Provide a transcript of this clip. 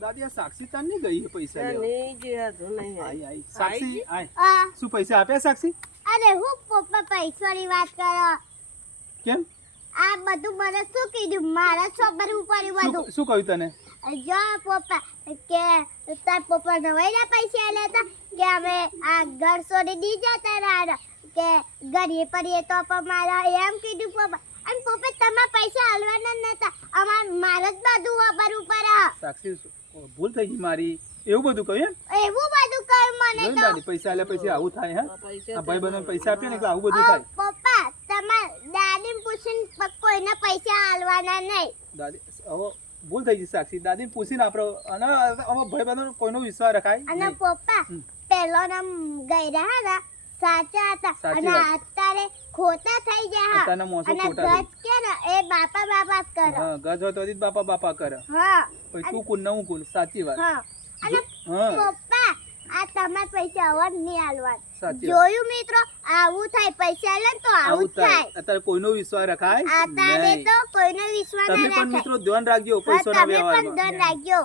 દાદી આ સાક્ષી તાર નહીં ગઈ પૈસા નહીં જે હતું નહીં આઈ આઈ આઈ? સાક્ષી ગઈ? શું પૈસા આપ્યા સાક્ષી? અરે હું પપ્પા પૈસાની વાત કરો. કેમ? આ બધું મને શું કીધું? મારા ખબર ઉપર બધું શું શું કહ્યું તને? જો પપ્પા કે તાર પપ્પા નવાઈના પૈસા લેતા કે અમે આ ઘર છોડી દી જતા રહ્યા. કે ઘરે પડીએ તો પણ મારા એમ કીધું પપ્પા. અને પપ્પા તમારા પૈસા હાલવાના જ નતા. અમાર મારા જ બધું. સાક્ષી ભૂલ થઈ ગઈ મારી. એવું બધું કહ્યું એમ? એવું બધું કહ્યું મને તો. દાદી પૈસા આલ્યા પછી આવું થાય હા? આ ભાઈ બંધોને પૈસા આપ્યા ને એટલે આવું બધું થાય. પપ્પા તમાર દાદી પૂછીને કોઈને પૈસા હાલવાના નહીં. દાદી હવે ભૂલ થઈ ગઈ સાક્ષી. દાદી પૂછીને આપણે અને અમે ભાઈ બંધો કોઈનો વિશ્વાસ રખાય અને પપ્પા પહેલો નામ ગઈ રહ્યા હતા સાચા હતા. અને અત્યારે ખોટા થઈ જાય તને મોસો અને ખોટા ગજ કે ને એ બાપા બાપા કરે. હા ગજ હોય તો જ બાપા બાપા કરે. હા. પછી તું કુન નવું કુન સાચી વાત. હા. અને પપ્પા આ તમારા પૈસા અવાજ નહીં હાલવાના જોયું મિત્રો? આવું થાય પૈસા લે તો આવું થાય. અત્યારે કોઈનો વિશ્વાસ રખાય અત્યારે તો કોઈનો વિશ્વાસ તમે પણ મિત્રો ધ્યાન રાખજો હા, પૈસાના તમે પણ ધ્યાન ધન રાખજો